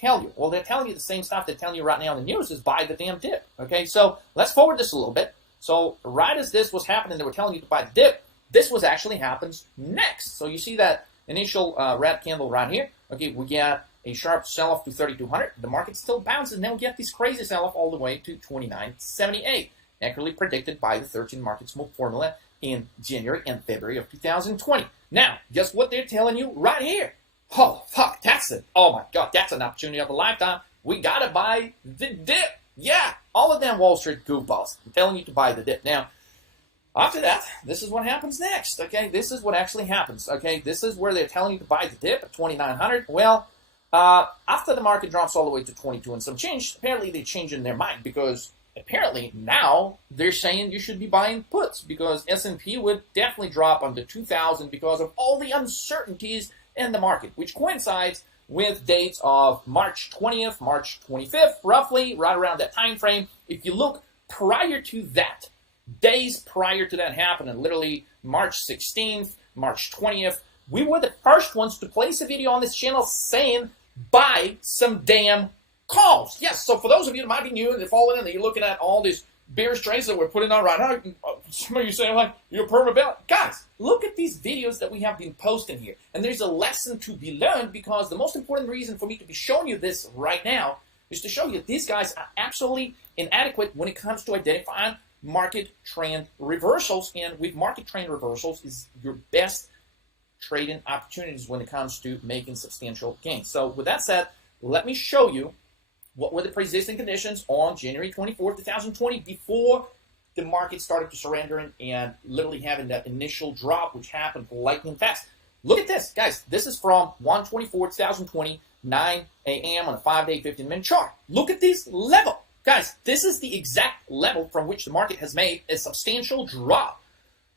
tell you? Well, they're telling you the same stuff they're telling you right now in the news is buy the damn dip. Okay, so let's forward this a little bit. So right as this was happening, they were telling you to buy the dip. This was actually happens next. So you see that initial red candle right here. Okay, we get a sharp sell-off to 3,200. The market still bounces, and then we get this crazy sell-off all the way to 29.78, accurately predicted by the 13 markets move formula in January and February of 2020. Now, guess what they're telling you right here? Oh, fuck, that's it. Oh, my God, that's an opportunity of a lifetime. We got to buy the dip. Yeah, all of them Wall Street goofballs. I'm telling you to buy the dip. Now, after that, this is what happens next, okay? This is what actually happens, okay? This is where they're telling you to buy the dip at 2,900. Well, after the market drops all the way to 22 and some change, apparently they change in their mind because apparently now they're saying you should be buying puts because S&P would definitely drop under 2,000 because of all the uncertainties in the market, which coincides with dates of March 20th, March 25th, roughly, right around that time frame. If you look prior to that, days prior to that happening, literally March 16th, March 20th, we were the first ones to place a video on this channel saying, buy some damn calls. Yes, so for those of you that might be new and they're following and you're looking at all these bearish trades that we're putting on right now, some of you saying, like, you're perma-bell. Guys, look at these videos that we have been posting here. And there's a lesson to be learned because the most important reason for me to be showing you this right now is to show you these guys are absolutely inadequate when it comes to identifying market trend reversals. And with market trend reversals is your best trading opportunities when it comes to making substantial gains. So with that said, let me show you what were the pre-existing conditions on January 24th, 2020 before the market started to surrender and literally having that initial drop, which happened lightning fast. Look at this, guys. This is from 1/24/2020, 9 a.m. on a 5-day, 15-minute chart. Look at this level. Guys, this is the exact level from which the market has made a substantial drop.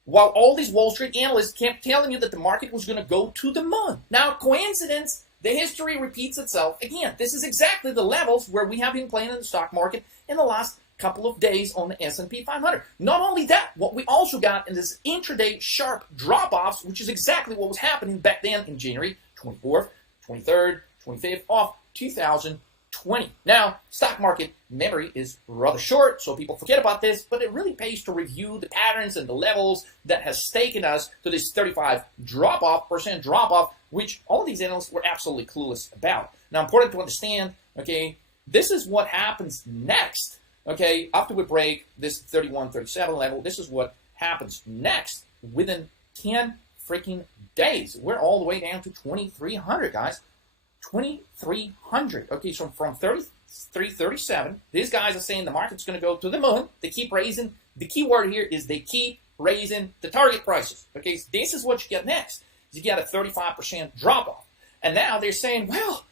While all these Wall Street analysts kept telling you that the market was going to go to the moon. Now, coincidence, the history repeats itself. Again, this is exactly the levels where we have been playing in the stock market in the last couple of days on the S&P 500. Not only that, what we also got in this intraday sharp drop-offs, which is exactly what was happening back then in January 24th, 23rd, 25th of 2020. Now, stock market memory is rather short, so people forget about this, but it really pays to review the patterns and the levels that has taken us to this 35% drop-off, which all of these analysts were absolutely clueless about. Now, important to understand, okay, this is what happens next. Okay, after we break this 31, 37 level, this is what happens next within 10 freaking days. We're all the way down to 2,300, guys. 2,300. Okay, so from 33, 37, these guys are saying the market's going to go to the moon. They keep raising. The key word here is they keep raising the target prices. Okay, so this is what you get next. You get a 35% drop-off. And now they're saying, well,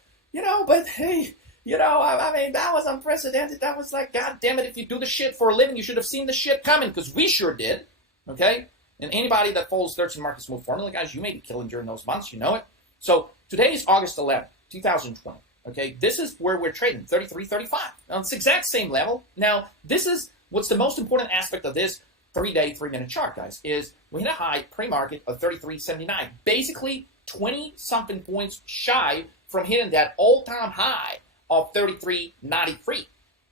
but hey, I mean, that was unprecedented. That was like, God damn it, if you do the shit for a living, you should have seen the shit coming, because we sure did, okay? And anybody that follows 13 Markets Move Formula, guys, you may be killing during those months, you know it. So today is August 11th, 2020, okay? This is where we're trading, 33.35. Now, it's the exact same level. Now, this is what's the most important aspect of this 3-day, 3-minute chart, guys, is we hit a high pre-market of 33.79, basically 20-something points shy from hitting that all-time high of 33.93.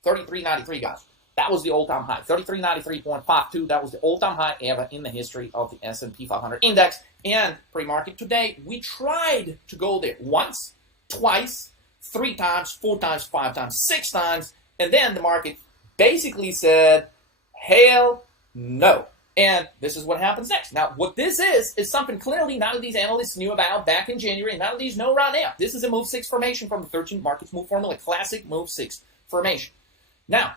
33.93, guys. That was the all-time high. 33.93.52. That was the all-time high ever in the history of the S&P 500 index. And pre-market today, we tried to go there once, twice, 3 times, 4 times, 5 times, 6 times, and then the market basically said, hell no. And this is what happens next. Now, what this is something clearly none of these analysts knew about back in January, and none of these know right now. This is a Move 6 formation from the 13 Markets Move Formula, classic Move 6 formation. Now,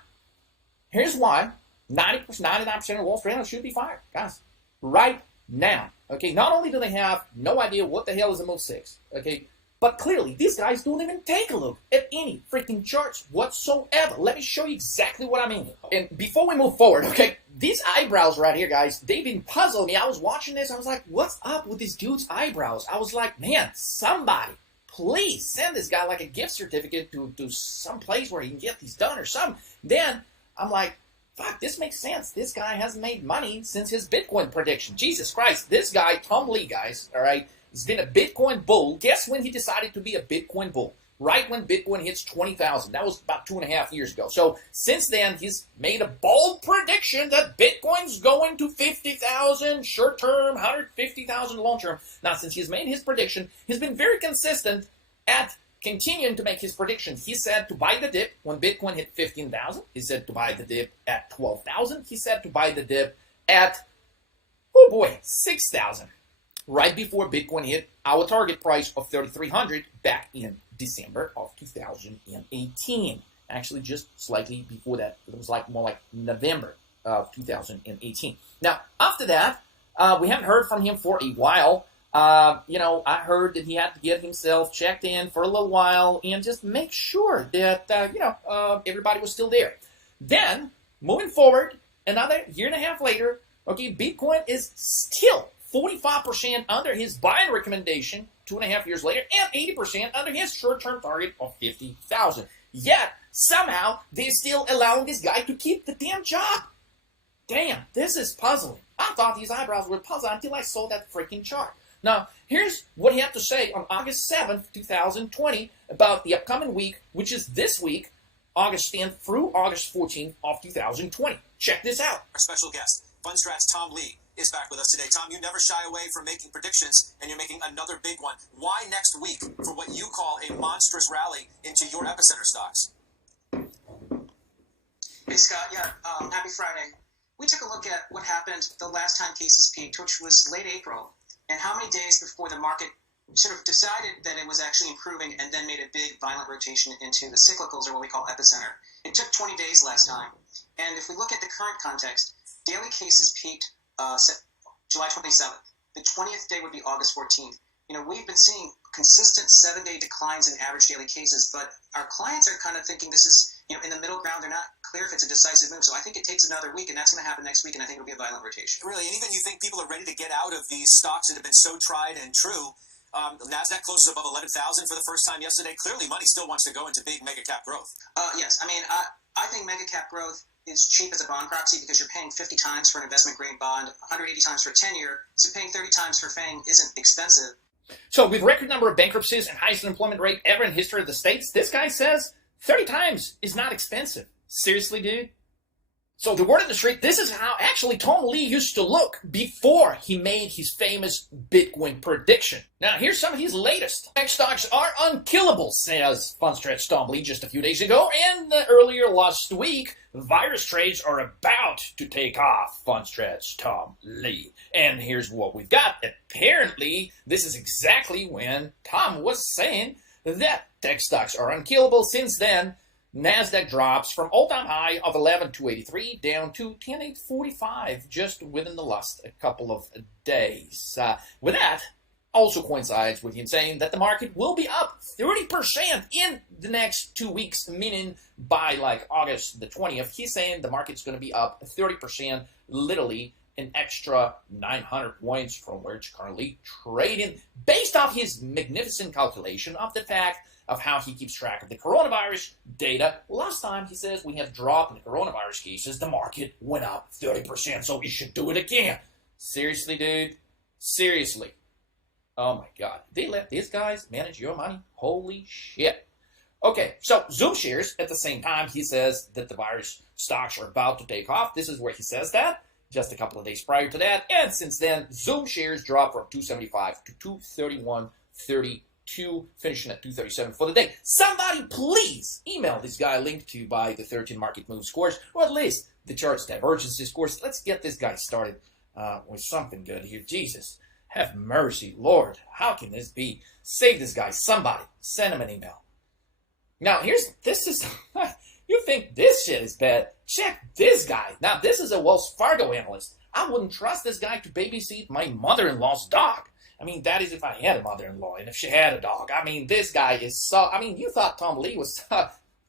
here's why 99% of Wall Street analysts should be fired, guys. Right now, okay? Not only do they have no idea what the hell is a Move 6, okay, but clearly, these guys don't even take a look at any freaking charts whatsoever. Let me show you exactly what I mean. And before we move forward, okay, these eyebrows right here, guys, they've been puzzling me. I was watching this. I was like, what's up with this dude's eyebrows? I was like, man, somebody, please send this guy like a gift certificate to some place where he can get these done or something. Then I'm like, fuck, this makes sense. This guy hasn't made money since his Bitcoin prediction. Jesus Christ, this guy, Tom Lee, guys, all right, he's been a Bitcoin bull. Guess when he decided to be a Bitcoin bull? right when Bitcoin hits 20,000. That was about 2.5 years ago. So since then, he's made a bold prediction that Bitcoin's going to 50,000 short term, 150,000 long term. Now, since he's made his prediction, he's been very consistent at continuing to make his predictions. He said to buy the dip when Bitcoin hit 15,000. He said to buy the dip at 12,000. He said to buy the dip at, 6,000. Right before Bitcoin hit our target price of 3,300 back in December of 2018. Actually, just slightly before that. It was more like November of 2018. Now, after that, we haven't heard from him for a while. I heard that he had to get himself checked in for a little while and just make sure that, everybody was still there. Then, moving forward, another year and a half later, Bitcoin is still 45% under his buying recommendation 2.5 years later, and 80% under his short-term target of 50,000. Yet, somehow, they're still allowing this guy to keep the damn job. Damn, this is puzzling. I thought these eyebrows were puzzling until I saw that freaking chart. Now, here's what he had to say on August 7th, 2020, about the upcoming week, which is this week, August 10th through August 14th of 2020. Check this out. Our special guest, FundStrat's Tom Lee, is back with us today. Tom, you never shy away from making predictions, and you're making another big one. Why next week for what you call a monstrous rally into your epicenter stocks? Hey, Scott. Yeah, happy Friday. We took a look at what happened the last time cases peaked, which was late April, and how many days before the market sort of decided that it was actually improving and then made a big violent rotation into the cyclicals, or what we call epicenter. It took 20 days last time. And if we look at the current context, daily cases peaked July 27th. The 20th day would be August 14th. We've been seeing consistent 7-day declines in average daily cases, but our clients are kind of thinking this is, in the middle ground. They're not clear if it's a decisive move. So I think it takes another week, and that's going to happen next week, and I think it'll be a violent rotation. Really, and even you think people are ready to get out of these stocks that have been so tried and true. NASDAQ closes above 11,000 for the first time yesterday. Clearly, money still wants to go into big mega cap growth. Yes. I think mega cap growth is cheap as a bond proxy because you're paying 50 times for an investment grade bond, 180 times for a 10-year. So paying 30 times for FANG isn't expensive. So with record number of bankruptcies and highest unemployment rate ever in history of the States, this guy says 30 times is not expensive. Seriously, dude? So the word on the street, this is how actually Tom Lee used to look before he made his famous Bitcoin prediction. Now, here's some of his latest. Tech stocks are unkillable, says FundStrat's Tom Lee just a few days ago. And earlier last week, virus trades are about to take off, FundStrat's Tom Lee. And here's what we've got. Apparently, this is exactly when Tom was saying that tech stocks are unkillable. Since then, NASDAQ drops from all-time high of 11,283 down to 10,845 just within the last couple of days. With that, also coincides with him saying that the market will be up 30% in the next 2 weeks, meaning by August the 20th. He's saying the market's going to be up 30%, literally an extra 900 points from where it's currently trading, based off his magnificent calculation of the fact of how he keeps track of the coronavirus data. Last time, he says, we had a drop in the coronavirus cases, the market went up 30%, so we should do it again. Seriously, dude? Seriously. Oh my God. They let these guys manage your money? Holy shit. Okay, so Zoom shares, at the same time, he says that the virus stocks are about to take off. This is where he says that, just a couple of days prior to that. And since then, Zoom shares dropped from 275 to 231.32, finishing at 237 for the day. Somebody please email this guy a link to buy the 13 market move scores, or at least the charts divergences scores. Let's get this guy started with something good here. Jesus, have mercy, Lord. How can this be? Save this guy. Somebody send him an email. Now, this is, you think this shit is bad? Check this guy. Now, this is a Wells Fargo analyst. I wouldn't trust this guy to babysit my mother-in-law's dog. That is if I had a mother-in-law and if she had a dog. This guy is so, you thought Tom Lee was,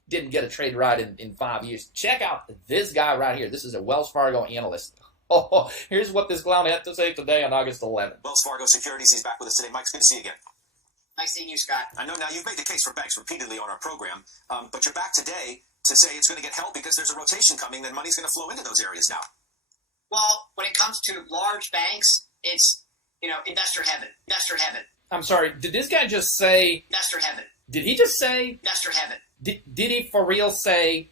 didn't get a trade right in 5 years. Check out this guy right here. This is a Wells Fargo analyst. Oh, here's what this clown had to say today on August 11th. Wells Fargo Securities, he's back with us today. Mike, it's good to see you again. Nice seeing you, Scott. I know now you've made the case for banks repeatedly on our program, but you're back today to say it's going to get help because there's a rotation coming, then money's going to flow into those areas now. Well, when it comes to large banks, it's, investor heaven. Investor heaven. I'm sorry, did this guy just say... Investor heaven. Did he just say... Investor heaven. Did he for real say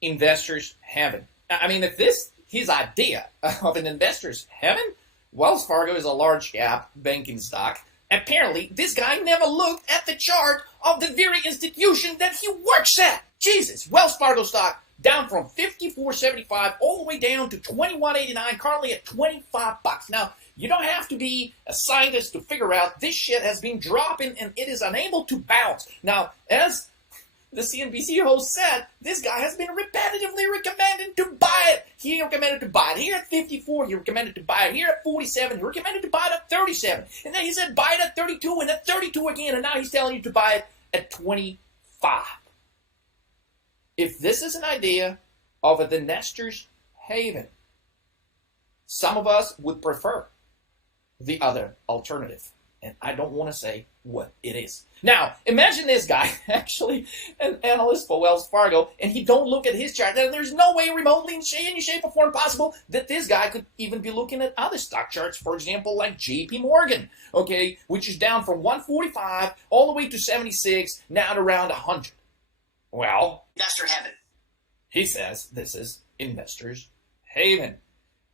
investors heaven? I mean, if this his idea of an investor's heaven, Wells Fargo is a large cap banking stock. Apparently, this guy never looked at the chart of the very institution that he works at. Jesus, Wells Fargo stock down from $54.75 all the way down to $21.89, currently at $25. Now, you don't have to be a scientist to figure out this shit has been dropping and it is unable to bounce. Now, as the CNBC host said, this guy has been repetitively recommended to buy it. He recommended to buy it here at 54. He recommended to buy it here at 47. He recommended to buy it at 37. And then he said buy it at 32 and at 32 again. And now he's telling you to buy it at 25. If this is an idea of the investor's haven, some of us would prefer the other alternative. And I don't want to say what it is. Now, imagine this guy, actually an analyst for Wells Fargo, and he don't look at his chart. Now, there's no way remotely in any shape or form possible that this guy could even be looking at other stock charts, for example, like JP Morgan, okay, which is down from 145 all the way to 76, now at around 100. Well, Investor heaven. he says this is investor's haven.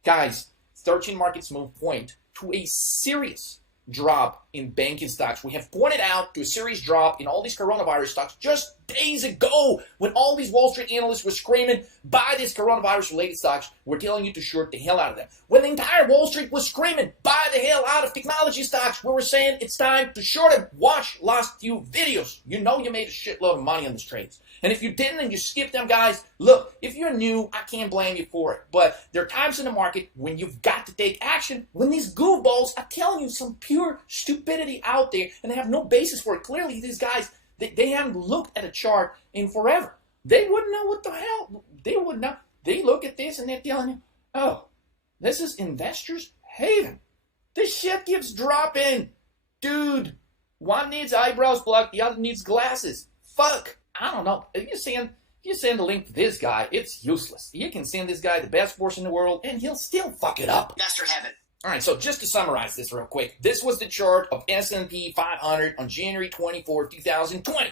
Guys, 13 markets move point to a serious drop in banking stocks. We have pointed out to a serious drop in all these coronavirus stocks just days ago when all these Wall Street analysts were screaming, buy these coronavirus-related stocks. We're telling you to short the hell out of them. When the entire Wall Street was screaming, buy the hell out of technology stocks, we were saying it's time to short them. Watch last few videos. You know you made a shitload of money on these trades. And if you didn't and you skipped them, guys, look, if you're new, I can't blame you for it. But there are times in the market when you've got to take action, when these goofballs are telling you some pure stupidity out there, and they have no basis for it. Clearly, these guys, they haven't looked at a chart in forever. They wouldn't know what the hell. They wouldn't know. They look at this and they're telling you, oh, this is investor's haven. This shit keeps dropping. Dude, one needs eyebrows plucked, the other needs glasses. Fuck. I don't know. If you send a link to this guy, it's useless. You can send this guy the best horse in the world, and he'll still fuck it up. Investor heaven. All right, so just to summarize this real quick, this was the chart of S&P 500 on January 24, 2020.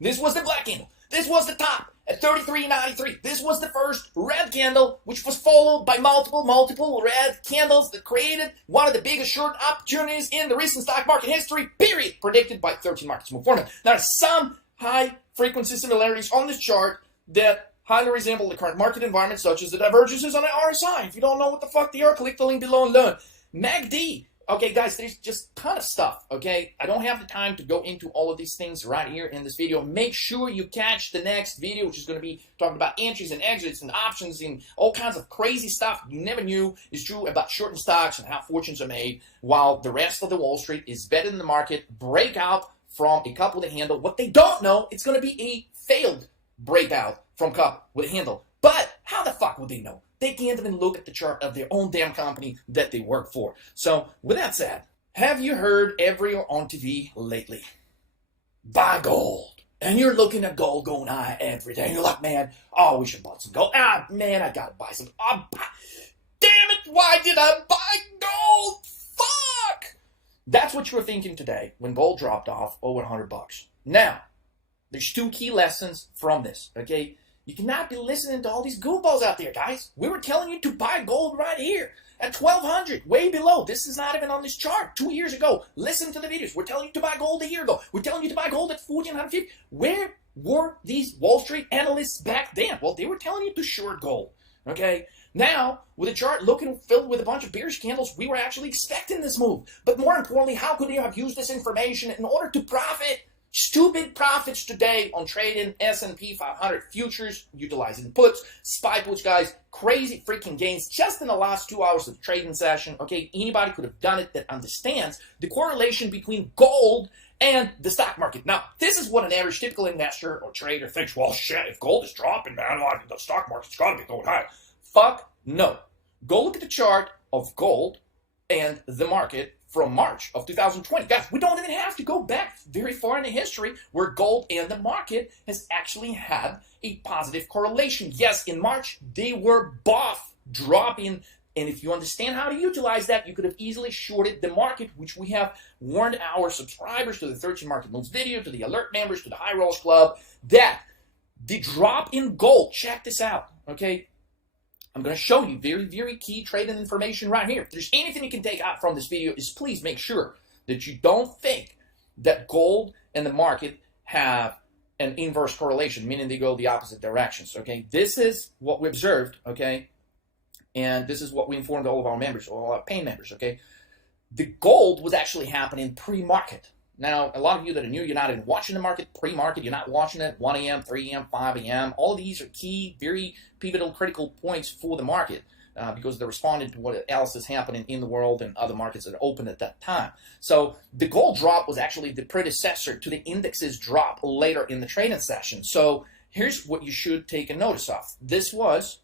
This was the black candle. This was the top at 33.93. This was the first red candle, which was followed by multiple red candles that created one of the biggest short opportunities in the recent stock market history, period, predicted by 13 Markets Move Formula. Now, there's some high-frequency similarities on this chart that highly resemble the current market environment, such as the divergences on the RSI. If you don't know what the fuck they are, click the link below and learn. MACD. Okay, guys, there's just a ton of stuff, okay? I don't have the time to go into all of these things right here in this video. Make sure you catch the next video, which is going to be talking about entries and exits and options and all kinds of crazy stuff you never knew is true about shorting stocks and how fortunes are made, while the rest of the Wall Street is better than the market. Breakout from a cup with a handle. What they don't know, it's going to be a failed breakout from cup with a handle. But how the fuck would they know? They can't even look at the chart of their own damn company that they work for. So, with that said, have you heard everyone on TV lately? Buy gold. And you're looking at gold going high every day. And you're like, man, oh, we should buy some gold. Ah, man, I gotta buy some. Oh, damn it, why did I buy gold? Fuck! That's what you were thinking today when gold dropped off over $100. Now, there's two key lessons from this, okay? You cannot be listening to all these goofballs out there, guys. We were telling you to buy gold right here at 1,200, way below. This is not even on this chart 2 years ago. Listen to the videos. We're telling you to buy gold a year ago. We're telling you to buy gold at 1,450. Where were these Wall Street analysts back then? Well, they were telling you to short gold, okay? Now, with a chart looking filled with a bunch of bearish candles, we were actually expecting this move. But more importantly, how could you have used this information in order to profit? Stupid profits today on trading S&P 500 futures, utilizing puts, SPY puts, guys. Crazy freaking gains just in the last 2 hours of the trading session. Okay, anybody could have done it that understands the correlation between gold and the stock market. Now, this is what an average typical investor or trader thinks. Well, shit, if gold is dropping, man, the stock market's got to be going high. Fuck no. Go look at the chart of gold and the market from March of 2020. Guys, we don't even have to go back very far in the history where gold and the market has actually had a positive correlation. Yes, in March, they were both dropping And if you understand how to utilize that, you could have easily shorted the market, which we have warned our subscribers to the 13 Market Moves video, to the alert members, to the High Rolls Club, that the drop in gold, check this out, okay? I'm going to show you very, very key trading information right here. If there's anything you can take out from this video, is please make sure that you don't think that gold and the market have an inverse correlation, meaning they go the opposite directions, okay? This is what we observed, okay? And this is what we informed all of our members, all our paying members, okay? The gold was actually happening pre-market. Now, a lot of you that are new, you're not even watching the market pre-market. You're not watching it 1 a.m., 3 a.m., 5 a.m. All of these are key, very pivotal, critical points for the market because they're responding to what else is happening in the world and other markets that are open at that time. So the gold drop was actually the predecessor to the index's drop later in the trading session. So here's what you should take a notice of. This was,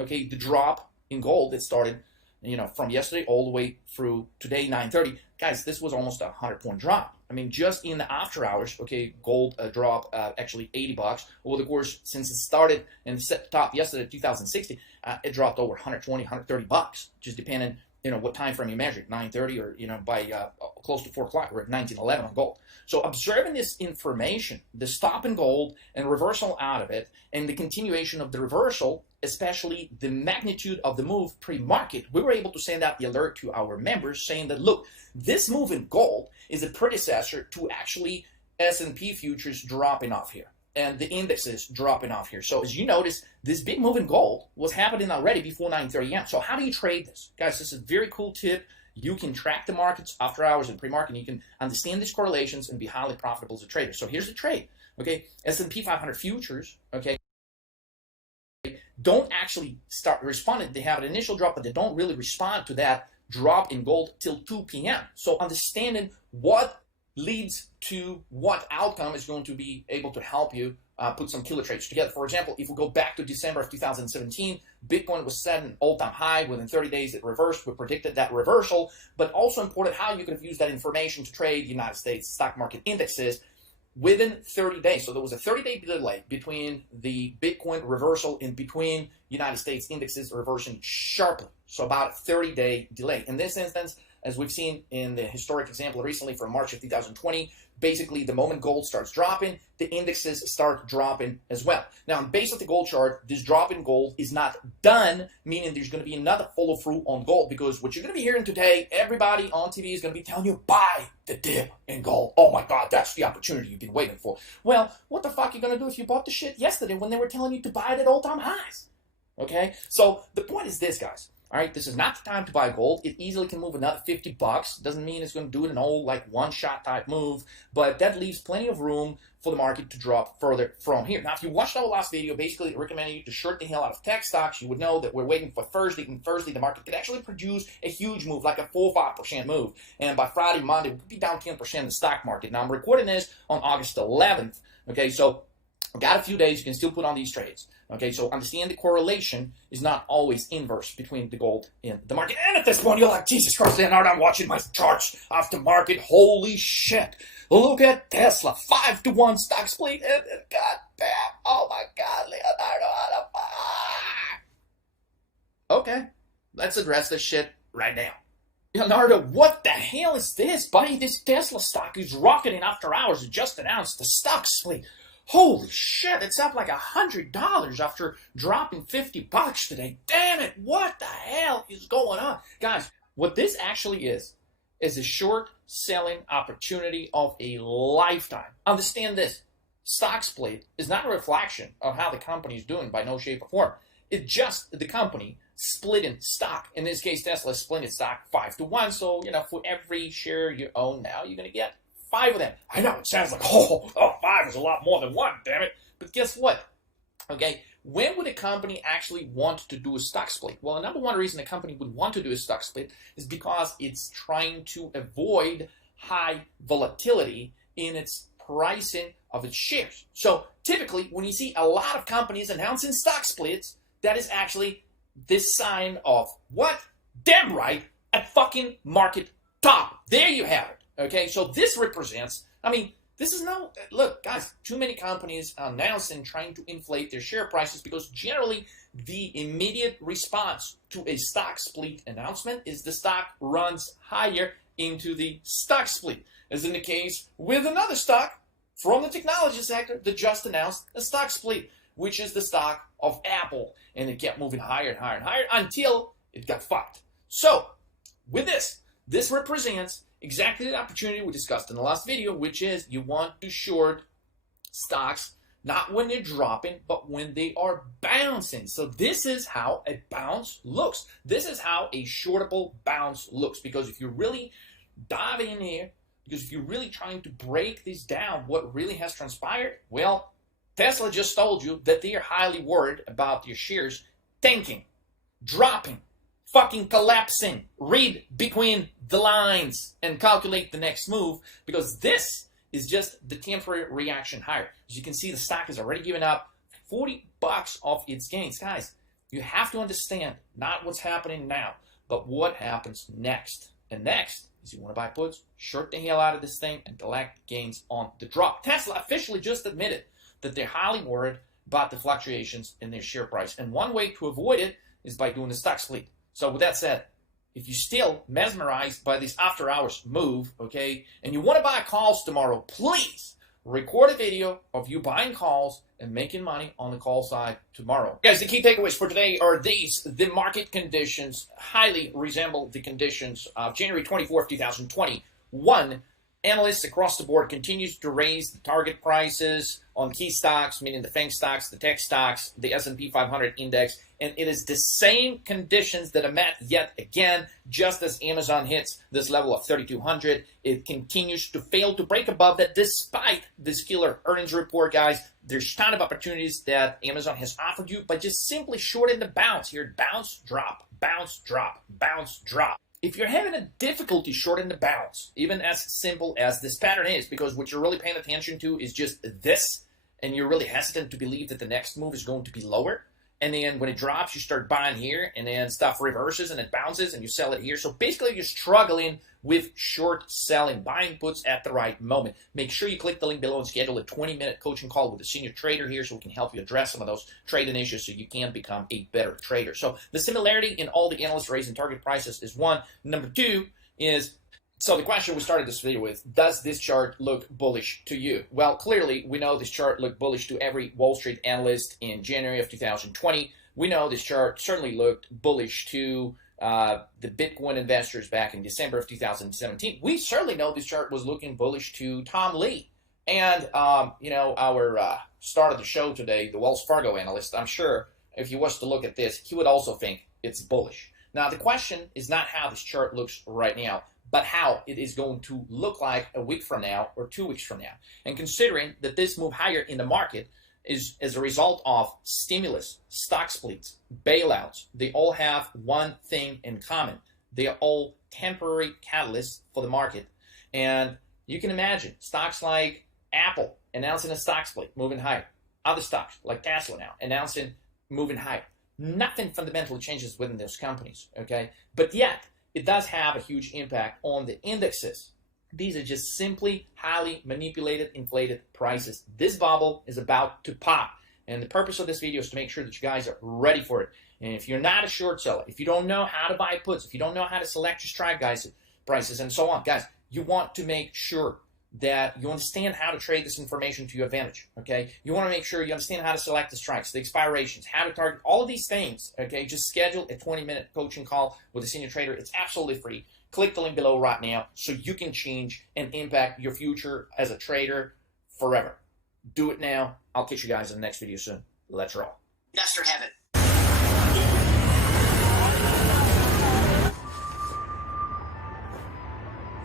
okay, the drop in gold. It started, you know, from yesterday all the way through today, 9:30. Guys, this was almost a 100-point drop. I mean, just in the after hours, okay, gold dropped actually $80 over the course since it started and set the top yesterday at 2060. It dropped over 120, 130 bucks, just depending, you know, what time frame you measure, 9:30 or, you know, by close to 4 o'clock. We're at 1911 on gold. So observing this information, the stop in gold and reversal out of it, and the continuation of the reversal, especially the magnitude of the move pre-market, we were able to send out the alert to our members saying that, look, this move in gold is a predecessor to actually S&P futures dropping off here and the indexes dropping off here. So as you notice, this big move in gold was happening already before 9:30 a.m. So how do you trade this? Guys, this is a very cool tip. You can track the markets after hours and pre-market. You can understand these correlations and be highly profitable as a trader. So here's the trade, okay? S&P 500 futures, okay, don't actually start responding. They have an initial drop, but they don't really respond to that drop in gold till 2 p.m. So understanding what leads to what outcome is going to be able to help you put some killer trades together. For example, if we go back to December of 2017, Bitcoin was set an all-time high. Within 30 days, it reversed. We predicted that reversal, but also important how you could have used that information to trade United States stock market indexes within 30 days. So there was a 30-day delay between the Bitcoin reversal and between United States indexes reversing sharply. So about a 30-day delay. In this instance, as we've seen in the historic example recently from March of 2020, basically the moment gold starts dropping, the indexes start dropping as well. Now, based on the gold chart, this drop in gold is not done, meaning there's going to be another follow through on gold, because what you're going to be hearing today, everybody on TV is going to be telling you, buy the dip in gold. Oh my God, that's the opportunity you've been waiting for. Well, what the fuck are you going to do if you bought the shit yesterday when they were telling you to buy it at all-time highs? Okay, so the point is this, guys. All right, this is not the time to buy gold. It easily can move another 50 bucks. Doesn't mean it's going to do it in all like one-shot type move, but that leaves plenty of room for the market to drop further from here. Now, if you watched our last video, basically recommending you to short the hell out of tech stocks, you would know that we're waiting for Thursday, and Thursday the market could actually produce a huge move, like a 4 or 5% move. And by Friday, Monday, we could be down 10% in the stock market. Now, I'm recording this on August 11th, okay, so I've got a few days. You can still put on these trades. Okay, so understand the correlation is not always inverse between the gold and the market. And at this point, you're like, Jesus Christ, Leonardo, I'm watching my charts off the market. Holy shit. Look at Tesla, 5-to-1 stock split. And God damn, oh my God, Leonardo. Okay, let's address this shit right now. Leonardo, what the hell is this, buddy? This Tesla stock is rocketing after hours. It just announced the stock split. Holy shit, it's up like $100 after dropping 50 bucks today. Damn it, what the hell is going on? Guys, what this actually is a short selling opportunity of a lifetime. Understand this, stock split is not a reflection of how the company is doing by no shape or form. It's just the company splitting stock. In this case, Tesla is splitting stock 5-to-1. So, you know, for every share you own now, you're going to get 5 of them. I know, it sounds like, oh, 5 is a lot more than 1, damn it. But guess what? Okay, when would a company actually want to do a stock split? Well, the number one reason a company would want to do a stock split is because it's trying to avoid high volatility in its pricing of its shares. So typically, when you see a lot of companies announcing stock splits, that is actually this sign of what? Damn right, a fucking market top. There you have it. Okay, so this represents, I mean, This is no, look, guys, too many companies are announcing trying to inflate their share prices because generally the immediate response to a stock split announcement is the stock runs higher into the stock split, as in the case with another stock from the technology sector that just announced a stock split, which is the stock of Apple, and it kept moving higher and higher and higher until it got fucked. So, with this represents exactly the opportunity we discussed in the last video, which is you want to short stocks not when they're dropping, but when they are bouncing. So this is how a bounce looks. This is how a shortable bounce looks. Because if you're really diving in here, because if you're really trying to break this down, what really has transpired, well, Tesla just told you that they are highly worried about their shares tanking, dropping, fucking collapsing. Read between the lines and calculate the next move, because this is just the temporary reaction higher. As you can see, the stock has already given up $40 of its gains. Guys, you have to understand not what's happening now, but what happens next. And next is you want to buy puts, short the hell out of this thing, and collect gains on the drop. Tesla officially just admitted that they're highly worried about the fluctuations in their share price. And one way to avoid it is by doing the stock split. So with that said, if you're still mesmerized by this after hours move, okay, and you want to buy calls tomorrow, please record a video of you buying calls and making money on the call side tomorrow. Guys, the key takeaways for today are these. The market conditions highly resemble the conditions of January 24th, 2021. Analysts across the board continues to raise the target prices on key stocks, meaning the FANG stocks, the tech stocks, the S&P 500 index, and it is the same conditions that are met yet again. Just as Amazon hits this level of 3,200, it continues to fail to break above that despite this killer earnings report, guys. There's a ton of opportunities that Amazon has offered you by just simply shorting the bounce here. Bounce, drop, bounce, drop, bounce, drop. If you're having a difficulty shorting the bounce, even as simple as this pattern is, because what you're really paying attention to is just this, and you're really hesitant to believe that the next move is going to be lower, and then when it drops, you start buying here, and then stuff reverses, and it bounces, and you sell it here. So basically, you're struggling with short selling, buying puts at the right moment. Make sure you click the link below and schedule a 20-minute coaching call with a senior trader here so we can help you address some of those trading issues so you can become a better trader. So the similarity in all the analysts raising target prices is one. Number two is, so the question we started this video with, does this chart look bullish to you? Well, clearly, we know this chart looked bullish to every Wall Street analyst in January of 2020. We know this chart certainly looked bullish to the Bitcoin investors back in December of 2017. We certainly know this chart was looking bullish to Tom Lee. And, our start of the show today, the Wells Fargo analyst, I'm sure if he was to look at this, he would also think it's bullish. Now, the question is not how this chart looks right now, but how it is going to look like a week from now or 2 weeks from now. And considering that this move higher in the market is as a result of stimulus, stock splits, bailouts, they all have one thing in common. They are all temporary catalysts for the market. And you can imagine stocks like Apple announcing a stock split, moving higher. Other stocks like Tesla now announcing moving higher. Nothing fundamentally changes within those companies, okay? But yet, it does have a huge impact on the indexes. These are just simply highly manipulated, inflated prices. This bubble is about to pop. And the purpose of this video is to make sure that you guys are ready for it. And if you're not a short seller, if you don't know how to buy puts, if you don't know how to select your strike prices and so on, guys, you want to make sure that you understand how to trade this information to your advantage, okay? You want to make sure you understand how to select the strikes, the expirations, how to target, all of these things, okay? Just schedule a 20-minute coaching call with a senior trader. It's absolutely free. Click the link below right now so you can change and impact your future as a trader forever. Do it now. I'll catch you guys in the next video soon. Let's roll. Investor heaven.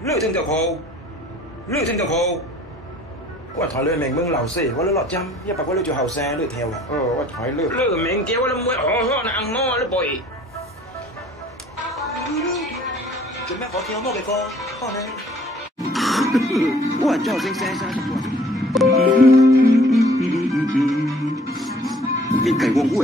綠聽就好，綠聽就好。我睇你明明流死，我都落針，100個都做後生，綠條啊。我睇綠。綠名叫我都唔會可能我都背。做咩可跳魔嘅歌？可能。我係做聲聲聲。你計過我？